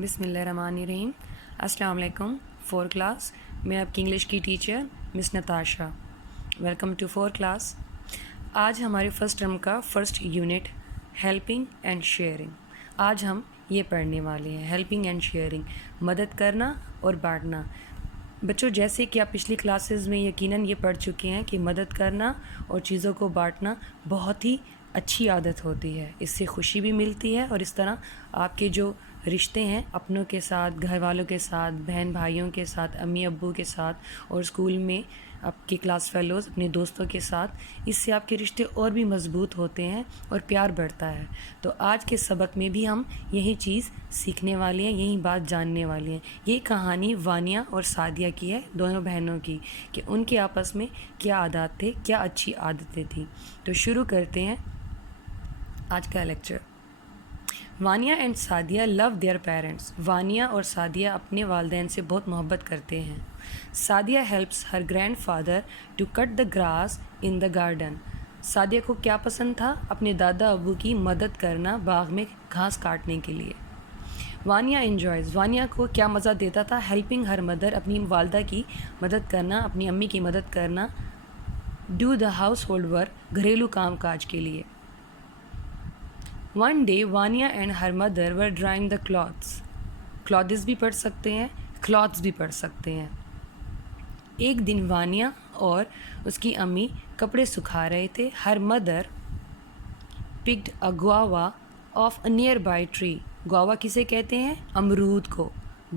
بسم اللہ الرحمن الرحیم. السلام علیکم. 4 کلاس میں آپ کی انگلش کی teacher miss Natasha. Welcome to 4 class. آج ہمارے فرسٹ ٹرم کا first unit helping and sharing. آج ہم یہ پڑھنے والے ہیں ہیلپنگ اینڈ شیئرنگ، مدد کرنا اور بانٹنا. بچوں، جیسے کہ آپ پچھلی کلاسز میں یقیناً یہ پڑھ چکے ہیں کہ مدد کرنا اور چیزوں کو بانٹنا بہت ہی اچھی عادت ہوتی ہے. اس سے خوشی بھی ملتی ہے اور اس طرح آپ کے جو رشتے ہیں اپنوں کے ساتھ، گھر والوں کے ساتھ، بہن بھائیوں کے ساتھ، امی ابو کے ساتھ اور اسکول میں آپ کے کلاس فیلوز، اپنے دوستوں کے ساتھ، اس سے آپ کے رشتے اور بھی مضبوط ہوتے ہیں اور پیار بڑھتا ہے. تو آج کے سبق میں بھی ہم یہی چیز سیکھنے والے ہیں، یہی بات جاننے والے ہیں. یہ کہانی وانیہ اور سعدیہ کی ہے، دونوں بہنوں کی، کہ ان کے آپس میں کیا عادات تھے، کیا اچھی عادتیں تھیں. تو شروع کرتے ہیں آج کا لیکچر. Vania and Sadia love their parents. Vania اور سعدیہ اپنے والدین سے بہت محبت کرتے ہیں. Sadia helps her grandfather to cut the grass in the garden. Sadia کو کیا پسند تھا؟ اپنے دادا ابو کی مدد کرنا باغ میں گھاس کاٹنے کے لیے. وانیہ انجوائز. وانیہ کو کیا مزہ دیتا تھا؟ Helping her mother. اپنی والدہ کی مدد کرنا، اپنی امی کی مدد کرنا. Do the household work. گھریلو کام کاج کے لیے. One day Vania and her mother were drying the clothes. Clothes بھی پڑھ سکتے ہیں، کلاتھس بھی پڑھ سکتے ہیں. ایک دن وانیہ اور اس کی امی کپڑے سکھا رہے تھے. Her mother picked a guava of a nearby tree. Guava کسے کہتے ہیں؟ امرود کو.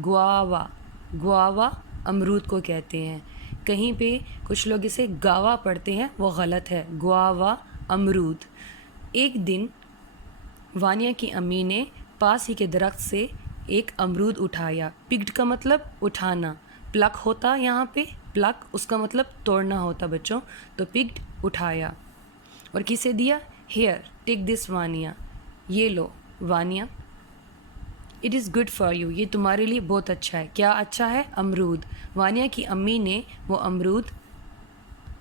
گواوا امرود کو کہتے ہیں. کہیں پہ کچھ لوگ اسے گاوا پڑھتے ہیں، وہ غلط ہے. گواوا امرود. ایک دن وانیہ کی امی نے پاس ہی کے درخت سے ایک امرود اٹھایا. پکڈ کا مطلب اٹھانا. پلک ہوتا یہاں پہ، پلک اس کا مطلب توڑنا ہوتا بچوں. تو پکڈ اٹھایا اور کسے دیا؟ Here take this Vania. یہ لو Vania. It is good for you. یہ تمہارے لیے بہت اچھا ہے. کیا اچھا ہے؟ امرود. وانیہ کی امی نے وہ امرود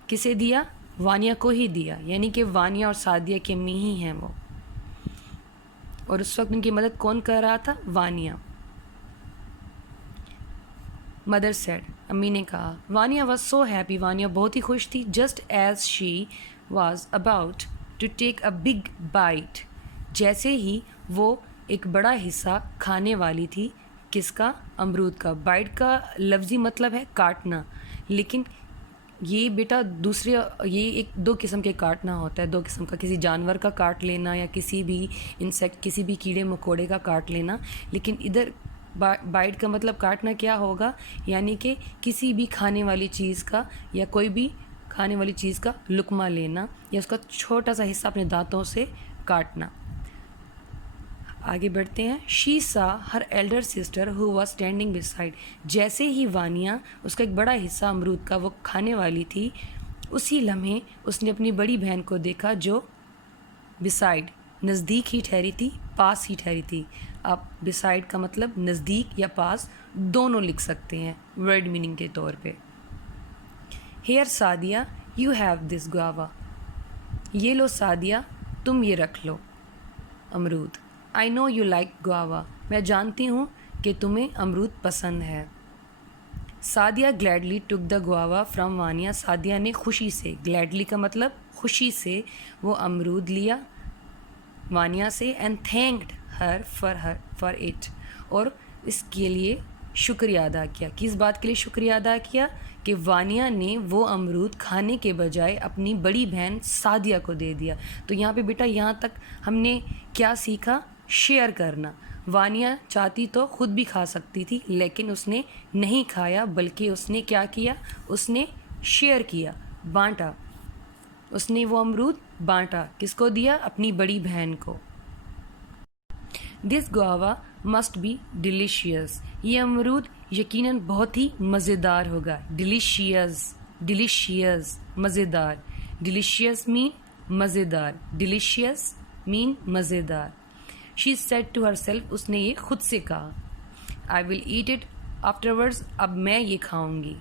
کسے دیا؟ وانیہ کو ہی دیا. یعنی کہ وانیہ اور سعدیہ کی امی ہی ہیں وہ، اور اس وقت ان کی مدد کون کر رہا تھا؟ وانیہ. Mother said. امی نے کہا. Vania was so happy. Vania بہت ہی خوش تھی. Just as she was about to take a big bite. جیسے ہی وہ ایک بڑا حصہ کھانے والی تھی. کس کا؟ امرود کا. بائٹ کا لفظی مطلب ہے کاٹنا، لیکن یہ بیٹا دوسرے، یہ ایک دو قسم کے کاٹنا ہوتا ہے. دو قسم کا، کسی جانور کا کاٹ لینا یا کسی بھی انسیکٹ، کسی بھی کیڑے مکوڑے کا کاٹ لینا. لیکن ادھر بائٹ کا مطلب کاٹنا کیا ہوگا؟ یعنی کہ کسی بھی کھانے والی چیز کا یا کوئی بھی کھانے والی چیز کا لقمہ لینا یا اس کا چھوٹا سا حصہ اپنے دانتوں سے کاٹنا. آگے بڑھتے ہیں. She saw her elder sister who was standing beside. جیسے ہی وانیہ، اس کا ایک بڑا حصہ امرود کا وہ کھانے والی تھی، اسی لمحے اس نے اپنی بڑی بہن کو دیکھا جو بسائڈ، نزدیک ہی ٹھہری تھی، پاس ہی ٹھہری تھی. آپ بسائڈ کا مطلب نزدیک یا پاس دونوں لکھ سکتے ہیں ورڈ میننگ کے طور پہ. Here Sadia you have this guava. یہ لو سعدیہ، تم یہ رکھ لو امرود. I know you like guava. میں جانتی ہوں کہ تمہیں امرود پسند ہے. Sadia gladly took the guava from Vania. Sadia نے خوشی سے، گلیڈلی کا مطلب خوشی سے، وہ امرود لیا وانیہ سے. And thanked her for it. اور اس کے لیے شکریہ ادا کیا. کس بات کے لیے شکریہ ادا کیا؟ کہ وانیہ نے وہ امرود کھانے کے بجائے اپنی بڑی بہن سعدیہ کو دے دیا. تو یہاں پہ بیٹا یہاں تک ہم نے کیا سیکھا؟ شیئر کرنا. وانیہ چاہتی تو خود بھی کھا سکتی تھی، لیکن اس نے نہیں کھایا، بلکہ اس نے کیا کیا؟ اس نے شیئر کیا، بانٹا. اس نے وہ امرود بانٹا. کس کو دیا؟ اپنی بڑی بہن کو. دس گواوا مسٹ بی ڈیلیشیس. یہ امرود یقیناً بہت ہی مزیدار ہوگا. ڈیلیشیس مزیدار. ڈیلیشیس مین مزیدار. ڈیلیشیس مین مزیدار. She said to herself. اس نے یہ خود سے کہا. I will eat it afterwards. اب میں یہ کھاؤں گی.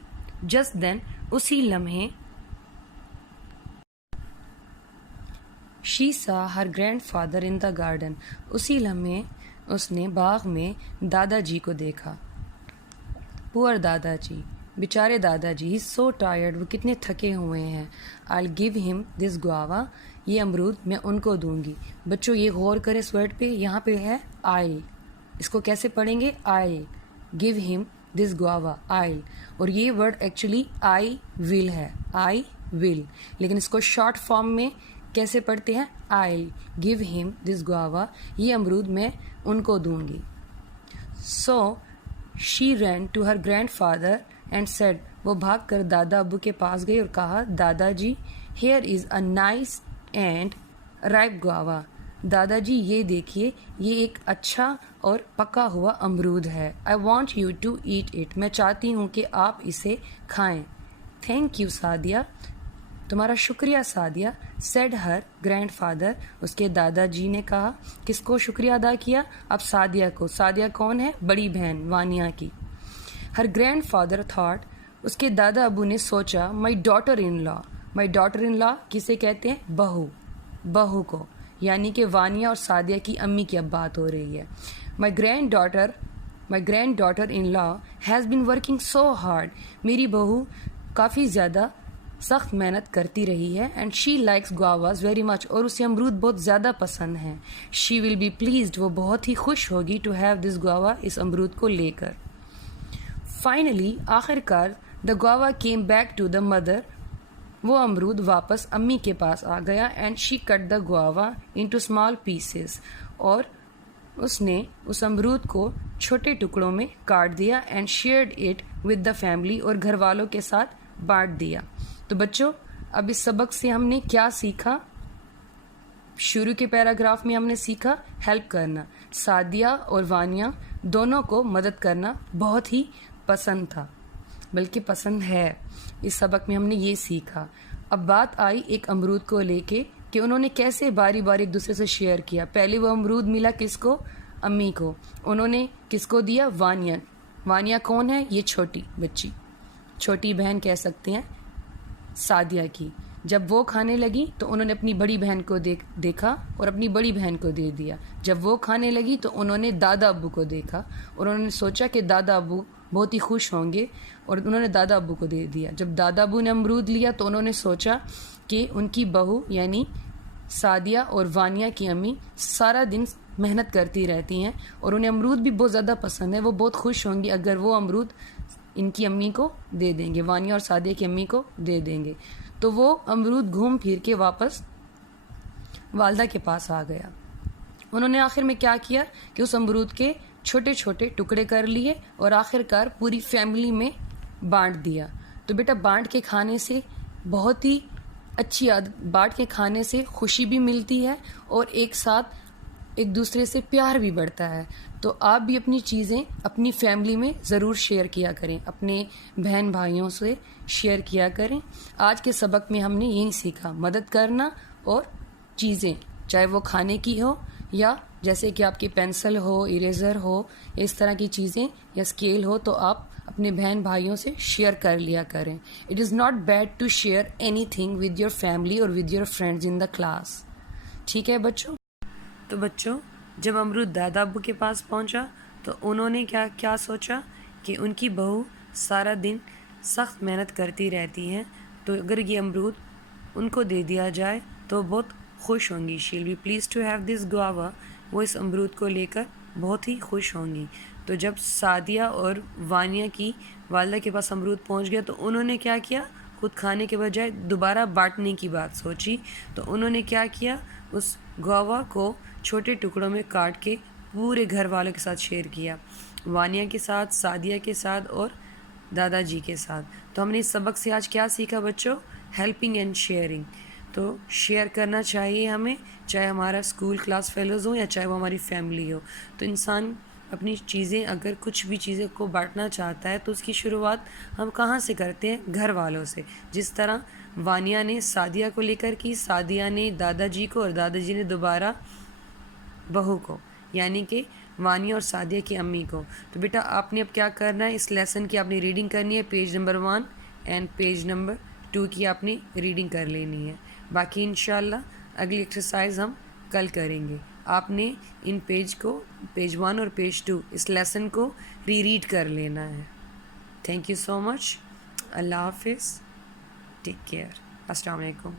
جسٹ دین، اسی لمحے. She saw her grandfather in the garden. اسی لمحے اس نے باغ میں دادا جی کو دیکھا. پور دادا جی, بیچارے دادا جی, he's so tired, وہ کتنے تھکے ہوئے ہیں. I'll give him this guava, یہ امرود میں ان کو دوں گی. بچوں یہ غور کریں اس ورڈ پہ, یہاں پہ ہے I'll, اس کو کیسے پڑھیں گے؟ I'll give him this guava, I'll, اور یہ ورڈ ایکچولی I will ہے, I will, لیکن اس کو شارٹ فارم میں کیسے پڑھتے ہیں؟ I'll give him this guava, یہ امرود میں ان کو دوں گی. So she ran to her grandfather and said, وہ بھاگ کر دادا ابو کے پاس گئی اور کہا, دادا جی, here is a nice and ripe guava, دادا جی یہ دیکھیے, یہ ایک اچھا اور پکا ہوا امرود ہے. I want you to eat it, میں چاہتی ہوں کہ آپ اسے کھائیں. Thank you سعدیہ, تمہارا شکریہ سعدیہ, said her grandfather, اس کے دادا جی نے کہا. کس کو شکریہ ادا کیا؟ اب سعدیہ کو. سعدیہ کون ہے؟ بڑی بہن وانیہ کی. her grandfather thought, اس کے دادا ابو نے سوچا, my daughter in law, my daughter in law کسے کہتے ہیں؟ بہو, بہو کو, یعنی کہ وانیہ اور سعدیہ کی امی کی اب بات ہو رہی ہے. my granddaughter in law has been working so hard, میری بہو کافی زیادہ سخت محنت کرتی رہی ہے. And she likes guavas very much, اور اسے امرود بہت زیادہ پسند ہیں. شی ول بی پلیزڈ, وہ بہت ہی خوش ہوگی, ٹو ہیو دس گووا, اس امرود کو لے کر. فائنلی, آخر کار, the guava came back to the mother, وہ امرود واپس امی کے پاس آ گیا. And she cut the guava into small pieces, اور اس نے اس امرود کو چھوٹے ٹکڑوں میں کاٹ دیا. And shared it with the family, اور گھر والوں کے ساتھ بانٹ دیا. تو بچوں اب اس سبق سے ہم نے کیا سیکھا؟ شروع کے پیراگراف میں ہم نے سیکھا ہیلپ کرنا. سعدیہ اور وانیہ دونوں کو مدد کرنا بہت ہی پسند تھا, بلکہ پسند ہے. اس سبق میں ہم نے یہ سیکھا. اب بات آئی ایک امرود کو لے کے کہ انہوں نے کیسے باری باری ایک دوسرے سے شیئر کیا. پہلے وہ امرود ملا کس کو؟ امی کو. انہوں نے کس کو دیا؟ وانیہ. وانیہ کون ہے؟ یہ چھوٹی بچی, چھوٹی بہن کہہ سکتے ہیں سعدیہ کی. جب وہ کھانے لگی تو انہوں نے اپنی بڑی بہن کو دیکھا اور اپنی بڑی بہن کو دے دیا. جب وہ کھانے لگی تو انہوں نے دادا ابو کو دیکھا اور انہوں نے سوچا کہ دادا ابو بہت ہی خوش ہوں گے, اور انہوں نے دادا ابو کو دے دیا. جب دادا ابو نے امرود لیا تو انہوں نے سوچا کہ ان کی بہو یعنی سعدیہ اور وانیہ کی امی سارا دن محنت کرتی رہتی ہیں اور انہیں امرود بھی بہت زیادہ پسند ہے, وہ بہت خوش ہوں گی اگر وہ امرود ان کی امی کو دے دیں گے, وانیہ اور سعدیہ کی امی کو دے دیں گے. تو وہ امرود گھوم پھر کے واپس والدہ کے پاس آ گیا. انہوں نے آخر میں کیا کیا کہ اس امرود کے چھوٹے چھوٹے ٹکڑے کر لیے اور آخر کار پوری فیملی میں بانٹ دیا. تو بیٹا بانٹ کے کھانے سے بہت ہی اچھی عادت, بانٹ کے کھانے سے خوشی بھی ملتی ہے اور ایک ساتھ ایک دوسرے سے پیار بھی بڑھتا ہے. تو آپ بھی اپنی چیزیں اپنی فیملی میں ضرور شیئر کیا کریں, اپنے بہن بھائیوں سے شیئر کیا کریں. آج کے سبق میں ہم نے یہی سیکھا, مدد کرنا اور چیزیں, چاہے وہ کھانے کی ہو یا جیسے کہ آپ کی پینسل ہو, اریزر ہو, اس طرح کی چیزیں یا اسکیل ہو, تو آپ اپنے بہن بھائیوں سے شیئر کر لیا کریں. It is not bad to share anything with your family اور with your friends in the class. ٹھیک ہے بچوں؟ تو بچوں جب امرود دادا ابو کے پاس پہنچا تو انہوں نے کیا سوچا کہ ان کی بہو سارا دن سخت محنت کرتی رہتی ہیں, تو اگر یہ امرود ان کو دے دیا جائے تو بہت خوش ہوں گی. She will be pleased to have this guava, وہ اس امرود کو لے کر بہت ہی خوش ہوں گی. تو جب سعدیہ اور وانیہ کی والدہ کے پاس امرود پہنچ گیا تو انہوں نے کیا کیا, خود کھانے کے بجائے دوبارہ بانٹنے کی بات سوچی. تو انہوں نے کیا کیا, اس گووا کو چھوٹے ٹکڑوں میں کاٹ کے پورے گھر والوں کے ساتھ شیئر کیا, وانیہ کے ساتھ, سعدیہ کے ساتھ اور دادا جی کے ساتھ. تو ہم نے اس سبق سے آج کیا سیکھا بچوں؟ Helping and sharing. تو شیئر کرنا چاہیے ہمیں, چاہے ہمارا اسکول کلاس فیلوز ہوں یا چاہے وہ ہماری فیملی ہو. تو انسان اپنی چیزیں, اگر کچھ بھی چیزیں کو بانٹنا چاہتا ہے تو اس کی شروعات ہم کہاں سے کرتے ہیں؟ گھر والوں سے. جس طرح وانیہ نے سعدیہ کو لے کر کی, سعدیہ نے دادا جی کو اور دادا جی نے دوبارہ بہو کو, یعنی کہ وانیہ اور سعدیہ کی امی کو. تو بیٹا آپ نے اب کیا کرنا ہے, اس لیسن کی آپ نے ریڈنگ کرنی ہے, page number 1 and page number 2 کی آپ نے ریڈنگ کر لینی ہے. باقی انشاءاللہ اگلی ایکسرسائز ہم کل کریں گے. آپ نے ان پیج 1 اور پیج 2 اس لیسن کو ریڈ کر لینا ہے. تھینک یو سو مچ. اللہ حافظ. Take care. السلام علیکم.